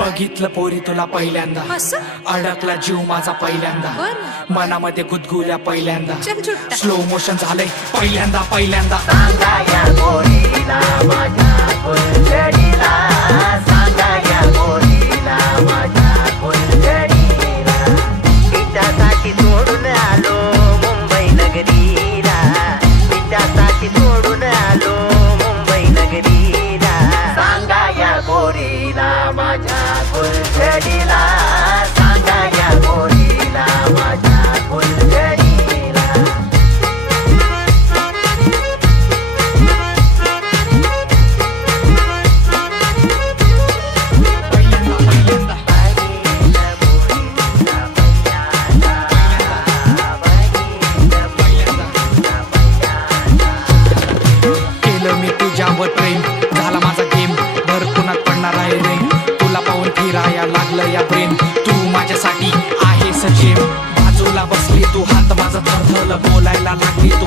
बघितलं पोरी तुला पहिल्यांदा, अडकला जीव माझा पहिल्यांदा, मनामध्ये गुदगुल्या पहिल्यांदा, स्लो मोशन झालंय पहिल्यांदा पहिल्यांदा. सांगा या पोरीला माझ्या फुलझडीला, सांगा या पोरीला माझ्या फुलझडीला, तिच्यासाठी सोडून आलो मुंबई नगरीला, तिच्यासाठी सोडून आलो मुंबई नगरीला. सांगा या पोरीला माझ्या फुलझडीला, सांगा या पोरीला माझ्या फुलझडीला. केलं मी तुझ्यावर प्रेम, झाला माझा गेम, भर कुणात पडणार आहे रेम, तुला पाहून फिराया लागलं या प्रेम, तू माझ्यासाठी आहेस जेम. बाजूला बसली तू, हात माझा थरथरलं, बोलायला लागली तू.